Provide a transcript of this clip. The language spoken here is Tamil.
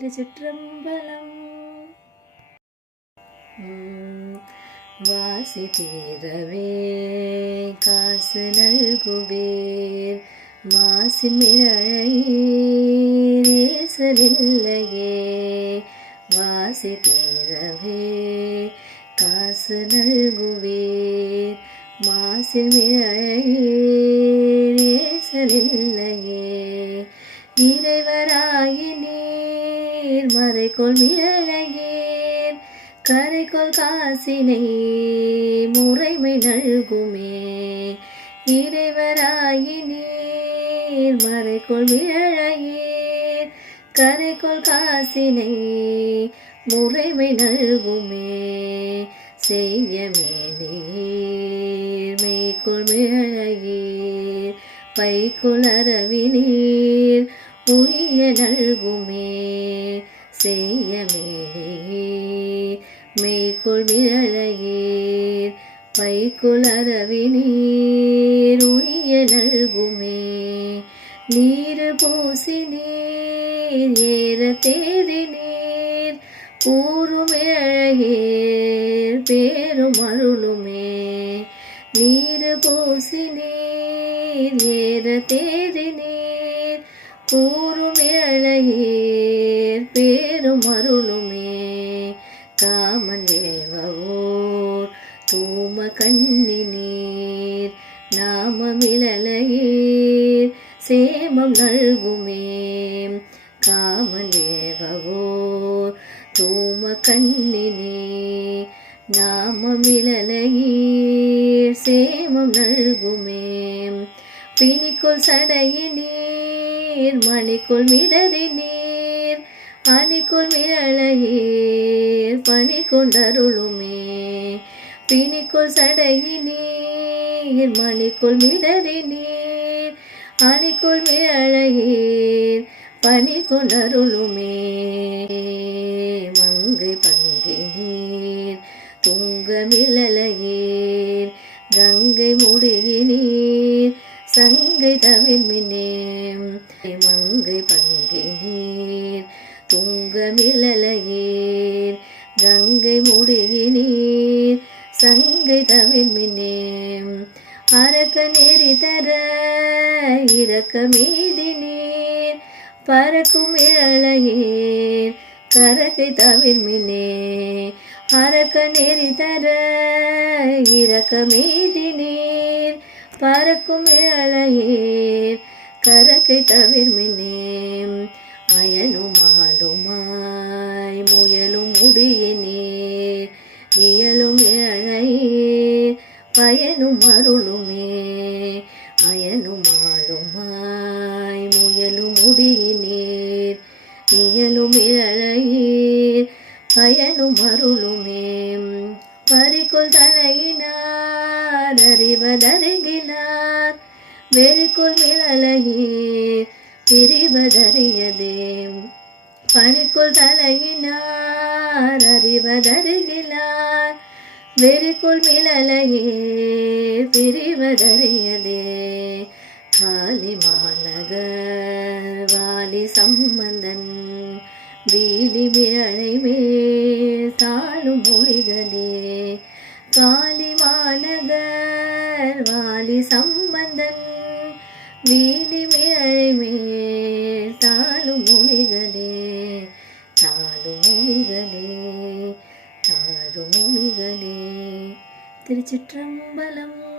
திருச்சிற்றம்பலம். வாசி தீரவே காசு நல்குவேர். மாசின் மிழையேசலில்லையே வாசி தீரவே காசு நல்குவேர். மாசின் மிழையேசலில்லையே இறைவராயின் நீர் மறைக்குள் மிளகீர் கரைக்குள் காசினை முறைமை நல்குமே. இறைவராகி நீர் மறைக்கொள் மிழையேர் கரைக்கொள் காசினை முறைமை நல்குமே. செய்யமே நீர் மெய்க்கொள் மிழையேர் பைக்குள் அரவி நீர் நல்குமே செய்ய நீர் மெய்க்குள் மிழையீர் பைக்குள் அரவி உய நல்குமே. நீர் பூசி நீர் ஏற தேறி நீர் கூறுமிழையீர் பேரும் அருளுமே. நீர் பூசி நீர் ஏற தேறி நீர் கூறுமிழையீர் பேரும் அருளுமே. காமன் வேவவோர் தூம கண்ணி நீர் நாமமிழலையீர் சேமம் நல்குமே. காமன் வேவவோர் தூம கண்ணி நீர் நாமமிழலையீர் சேமம் நல்குமே. பிணிக்குள் சடையினே நீர் மணிக்குள் மிடறி நீர் அணிக்குள் மிழலையீர் பணி கொண்டருளுமே பிணிக்குள் சடகி நீர் மணிக்குள் மிடறி நீர் அணிக்குள் மிழலையீர் பணி கொண்டருளுமே மங்கு பங்கை நீர் துங்கமிழலையீர் கங்கை முடியினீர் சங்கை தவிர்மினே மங்கை பங்கினீர் துங்கமிழலையீர். கங்கை முடிகினீர் சங்கை தவிர்மினே அரக்க நெறி தர. இறக்க மீதி நீர். பறக்கும் இழலையீர். கரக்கை தவிர்மினே அரக்க நெறி தர. இறக்க மீதி நீர். பறக்கும் இழலையீர் கரக்கை தவிர்மினே அயனும் ஆளுமாய் முயலும் முடியினீர் இயலும் இழையீர் பயனும் அருளுமே. அயனும் ஆளுமாய் முயலும் முடியினீர் இயலும் இழையீர் பயனும் அருளுமே. பறிக்குள் தலையினார் அறிவதருகிலார் வெறிக்குள் மிளலையீர் பிரிவதறியதே. பணிக்குள் தலையினார் அறிவதருகிலார் வெறிக்குள் மிளலையீர் பிரிவதறியதே. காலி மாநகர் வாலி சம்பந்தன் வீலி மிழை மேல் தாழும் மொழிகளே. காலி மாநகர் வாலி சம்பந்தன் வீலி மிழை தாழும் மொழிகளே. தாழும் மொழிகளே தாழும் மொழிகளே. திருச்சிற்றம்பலம்